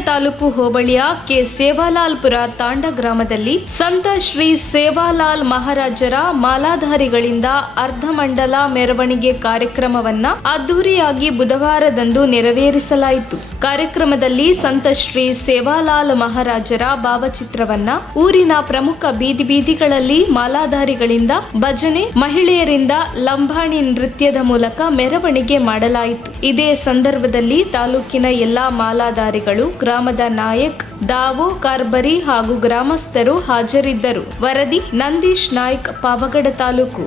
ತಾಲೂಕು ಹೋಬಳಿಯ ಕೆ ಸೇವಾಲಾಲ್ಪುರ ತಾಂಡ ಗ್ರಾಮದಲ್ಲಿ ಸಂತ ಶ್ರೀ ಸೇವಾಲಾಲ್ ಮಹಾರಾಜರ ಮಾಲಾಧಾರಿಗಳಿಂದ ಅರ್ಧಮಂಡಲ ಮೆರವಣಿಗೆ ಕಾರ್ಯಕ್ರಮವನ್ನ ಅದ್ದೂರಿಯಾಗಿ ಬುಧವಾರದಂದು ನೆರವೇರಿಸಲಾಯಿತು. ಕಾರ್ಯಕ್ರಮದಲ್ಲಿ ಸಂತ ಶ್ರೀ ಸೇವಾಲಾಲ್ ಮಹಾರಾಜರ ಭಾವಚಿತ್ರವನ್ನ ಊರಿನ ಪ್ರಮುಖ ಬೀದಿಗಳಲ್ಲಿ ಮಾಲಾಧಾರಿಗಳಿಂದ ಭಜನೆ, ಮಹಿಳೆಯರಿಂದ ಲಂಬಾಣಿ ನೃತ್ಯದ ಮೂಲಕ ಮೆರವಣಿಗೆ ಮಾಡಲಾಯಿತು. ಇದೇ ಸಂದರ್ಭದಲ್ಲಿ ತಾಲೂಕಿನ ಎಲ್ಲಾ ಮಾಲಾಧಾರಿಗಳು, ಗ್ರಾಮದ ನಾಯಕ್, ದಾವೋ, ಕಾರ್ಬರಿ ಹಾಗೂ ಗ್ರಾಮಸ್ಥರು ಹಾಜರಿದ್ದರು. ವರದಿ ನಂದೀಶ್ ನಾಯ್ಕ್, ಪಾವಗಡ ತಾಲೂಕು.